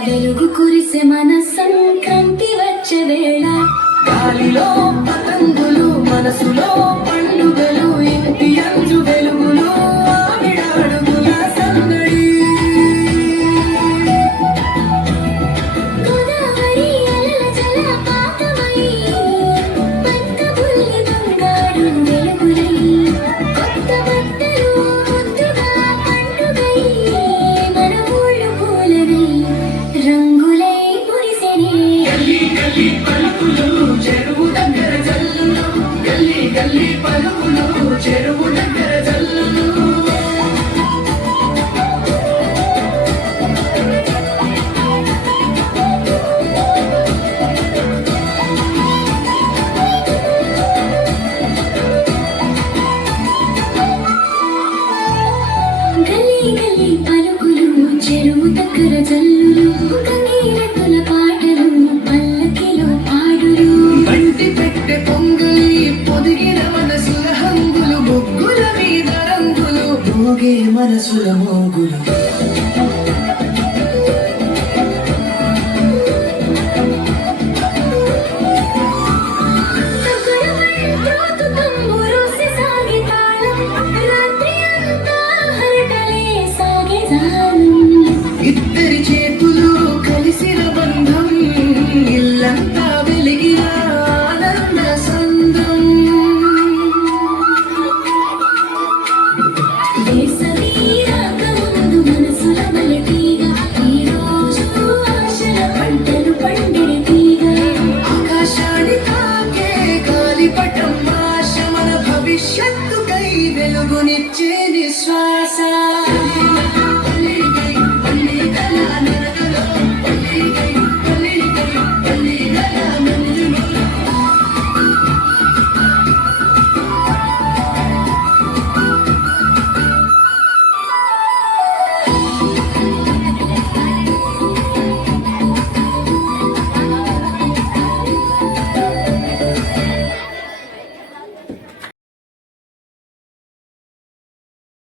వెలుగు కురిసే మన సంక్రాంతి వచ్చే వేళ గాలిలో పతంగులు మనసులో పండుగలు ఇంటి అంచు వెలుగులు ఆవిడాడుగుల సందడి గోదావరి అలల జలపాతమై పంట పుల్లి బంగారు వెలుగులై కొత్త బట్టలు ముద్దుగా పండుగై మన ఊళ్ళు పూలవై రంగులై కురిసెనే గల్లీ గల్లీ పలుకులు చెరువు దగ్గర జల్లులు గల్లీ గల్లీ పలుకులు చెరువు దగ్గర జల్లులు గల్లీ గల్లీ పలుకులు చెరువు దగ్గర జల్లులు గంగీరతుల పాటలు పల్లకిలో పాడులు బంటి పెట్టె పొంగలి పొదిగిన మనసుల హంగులు ముగ్గుల మీద రంగులు మోగే మనసుల మోగులు